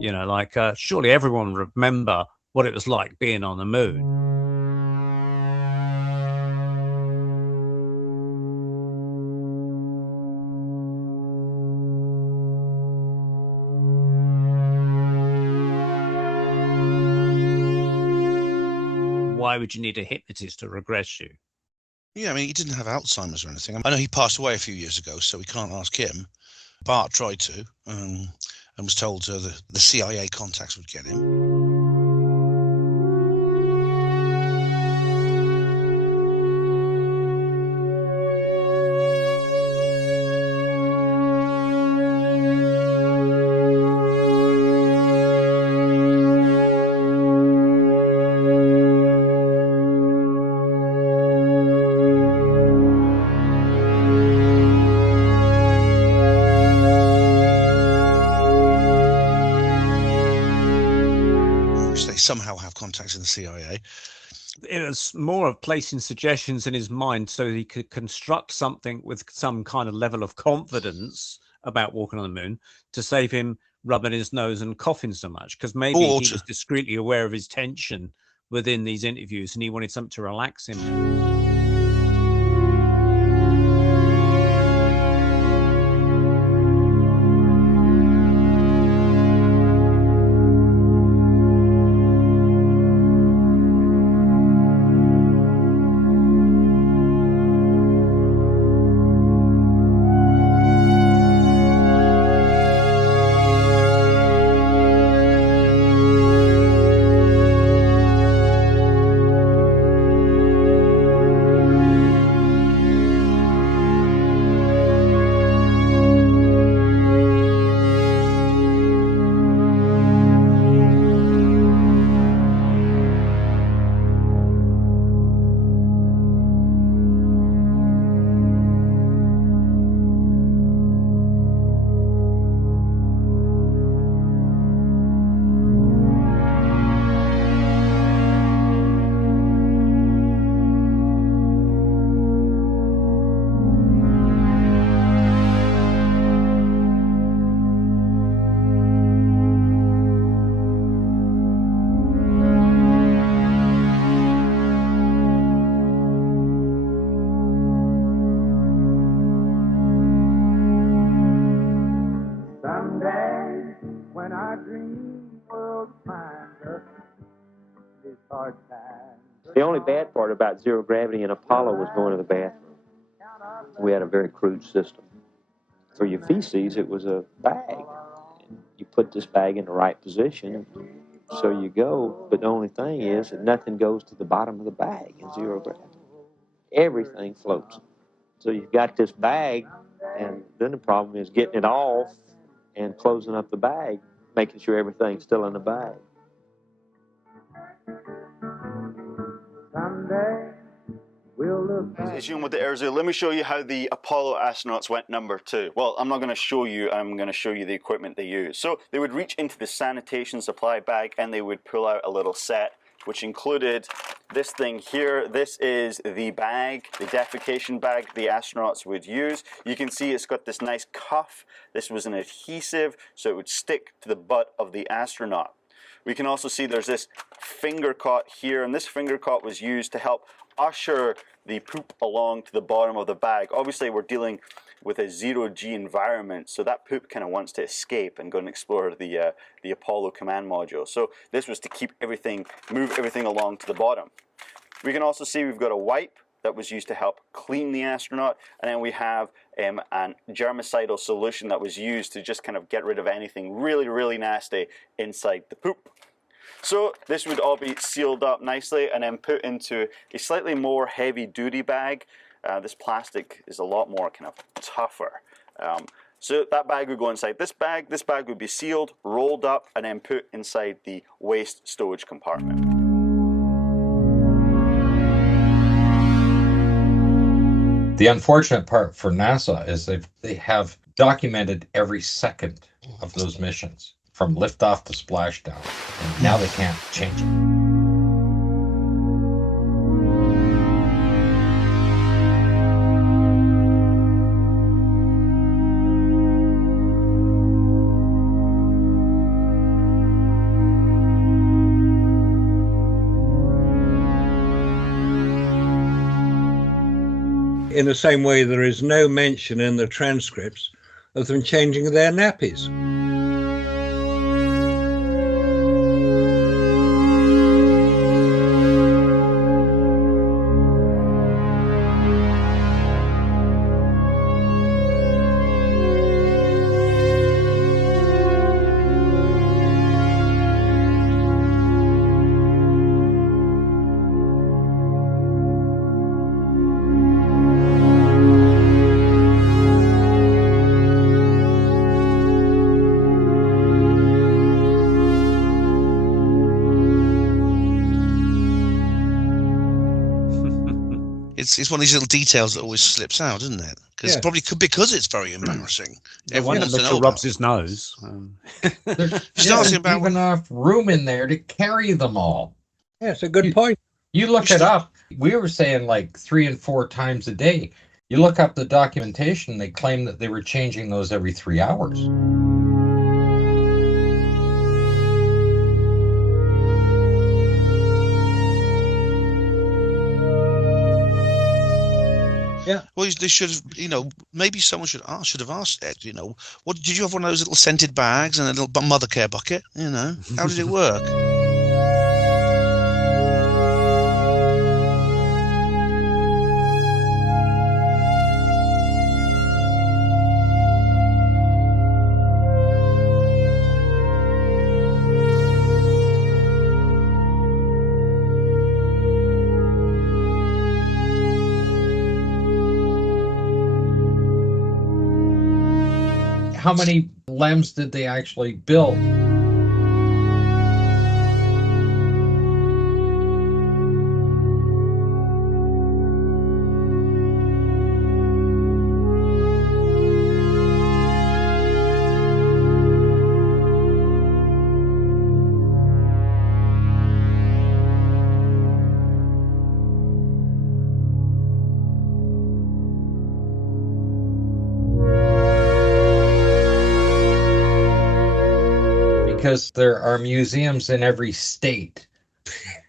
You know, like, surely everyone remember what it was like being on the moon. Why would you need a hypnotist to regress you? Yeah, I mean, he didn't have Alzheimer's or anything. I know he passed away a few years ago, so we can't ask him. Bart tried to, and was told the CIA contacts would get him. Somehow have contacts in the CIA. It was more of placing suggestions in his mind so he could construct something with some kind of level of confidence about walking on the moon to save him rubbing his nose and coughing so much, because maybe he was discreetly aware of his tension within these interviews and he wanted something to relax him. The only bad part about zero gravity in Apollo was going to the bathroom. We had a very crude system. For your feces, it was a bag. You put this bag in the right position, so you go. But the only thing is that nothing goes to the bottom of the bag in zero gravity. Everything floats. So you've got this bag, and then the problem is getting it off and closing up the bag, making sure everything's still in the bag. As you know, with the Erzu, let me show you how the Apollo astronauts went number 2. Well, I'm not going to show you, I'm going to show you the equipment they used. So they would reach into the sanitation supply bag and they would pull out a little set, which included this thing here. This is the bag, the defecation bag the astronauts would use. You can see it's got this nice cuff. This was an adhesive, so it would stick to the butt of the astronaut. We can also see there's this finger cot here, and this finger cot was used to help usher the poop along to the bottom of the bag. Obviously, we're dealing with a zero-G environment, so that poop kind of wants to escape and go and explore the Apollo command module. So this was to keep everything, move everything along to the bottom. We can also see we've got a wipe that was used to help clean the astronaut, and then we have an germicidal solution that was used to just kind of get rid of anything really, really nasty inside the poop. So this would all be sealed up nicely and then put into a slightly more heavy-duty bag. This plastic is a lot more kind of tougher. So that bag would go inside this bag. This bag would be sealed, rolled up, and then put inside the waste storage compartment. The unfortunate part for NASA is they have documented every second of those missions from liftoff to splashdown, and now they can't change it. In the same way, there is no mention in the transcripts of them changing their nappies. It's one of these little details that always slips out, isn't it? Because probably because it's very embarrassing. Everyone wants to know Mitchell about rubs his nose. She's asking about even enough room in there to carry them all. Yeah, it's a good point. You look it up. We were saying like 3 and 4 times a day. You look up the documentation, they claim that they were changing those every 3 hours. Yeah. Well, they should have, maybe someone should have asked Ed, what did you have, one of those little scented bags and a little mother care bucket? How did it work? How many LEMs did they actually build? Because there are museums in every state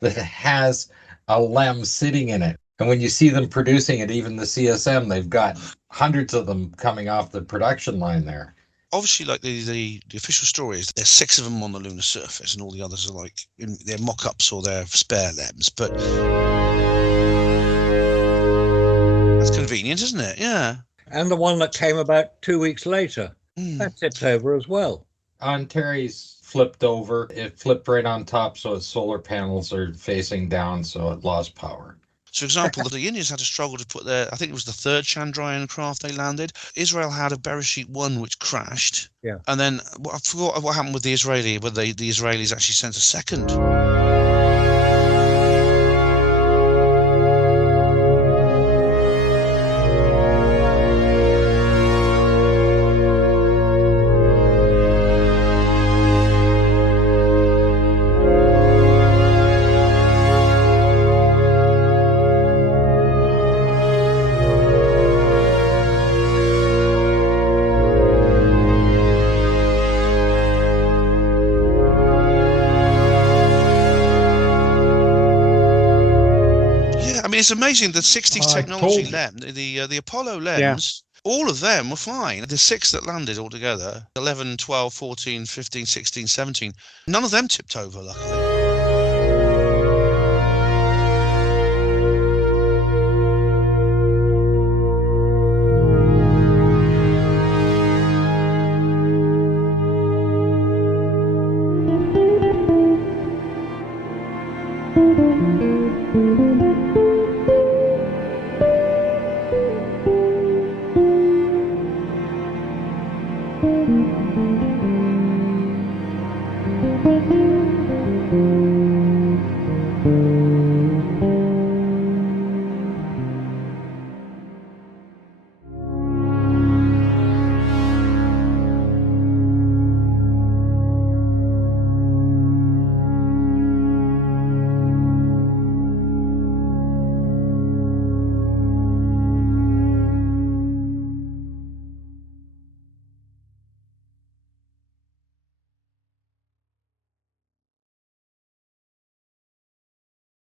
that has a LEM sitting in it. And when you see them producing it, even the CSM, they've got hundreds of them coming off the production line there. Obviously, like the official story is there's 6 of them on the lunar surface and all the others are like they're mock-ups or they're spare LEMs. But that's convenient, isn't it? Yeah. And the one that came about 2 weeks later, that tipped over as well. On Terry's flipped over, it flipped right on top, so its solar panels are facing down, so it lost power. So, for example, the Indians had to struggle to put I think it was the 3rd Chandrayaan craft they landed. Israel had a Bereshit 1 which crashed. Yeah. And then I forgot what happened with the Israeli, but the Israelis actually sent a second. It's amazing the 60s technology LEM, the Apollo LEMs, all of them were fine. The 6 that landed altogether, 11, 12, 14, 15, 16, 17, none of them tipped over, luckily.